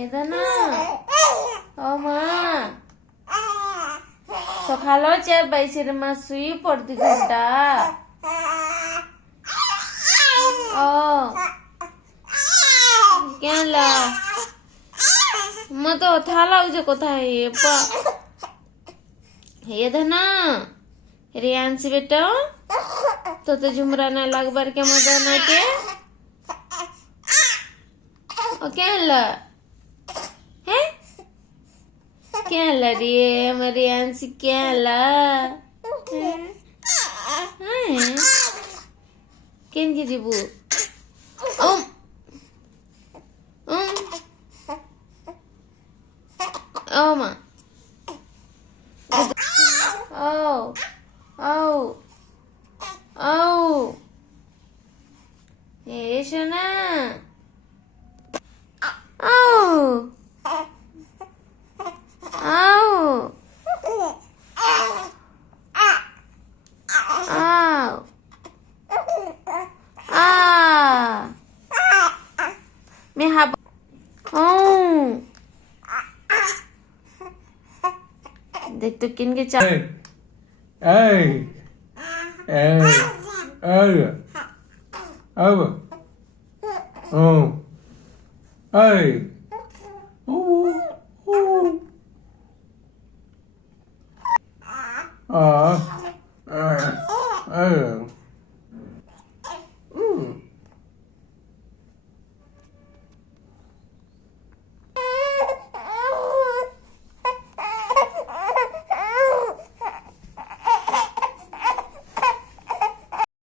ఏదన్నా ఓమా সকালও চেয়ে বাইসের মা শুই পড়তি ঘন্টা ও কেন মা তো থালাও যে কোথায় ఏదన్నా రియాన్సి పెట్టావు తొత్త జుమ్రా నా লাগবার কে মজা নাকে ওকে হ্যালো হ্যাঁ কে হ্যালো রে রিয়ান্সি কে হ্যালো হ্যাঁ কেন কি দিব ওম ওম ওমা Oh, oh, oh. Hey, Shana. Oh. Oh. Oh. Ah. Me have. Oh. देख तो किन के चार Ê, ê, ê, ê, ê, ê,